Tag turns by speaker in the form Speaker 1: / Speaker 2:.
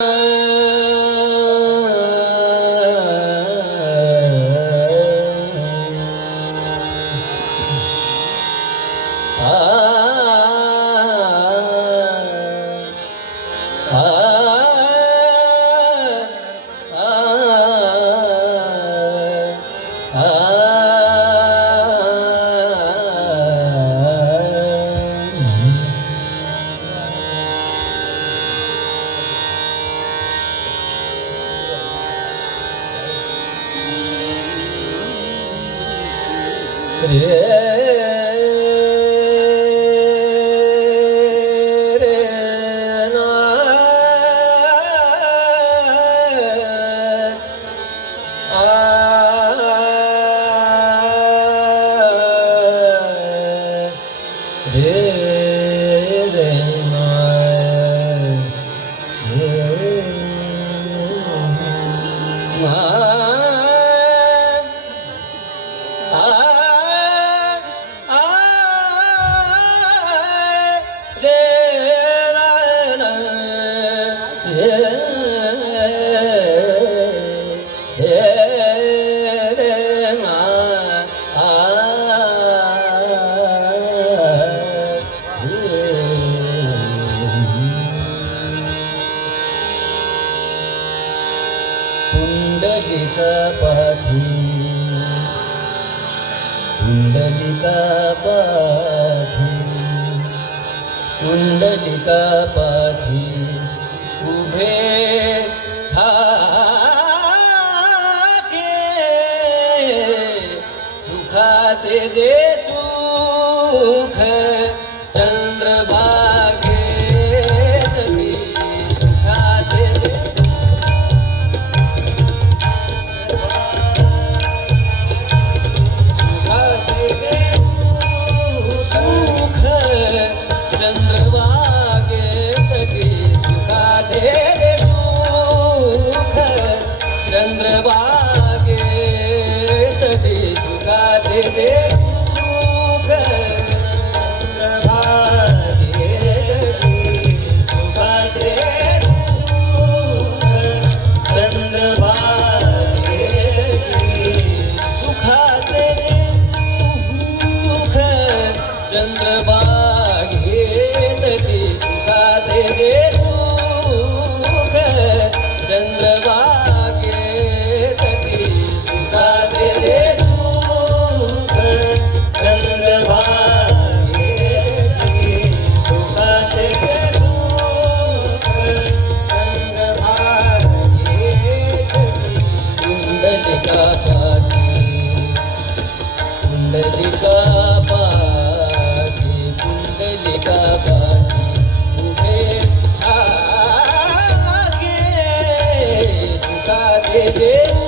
Speaker 1: Uh... पाठी. कुंडलिका पाठी. कुंडलिका पाठी. उभे पुंडलिका पाठी पुंडलिका पाठी उभे आगे सुखाचे जे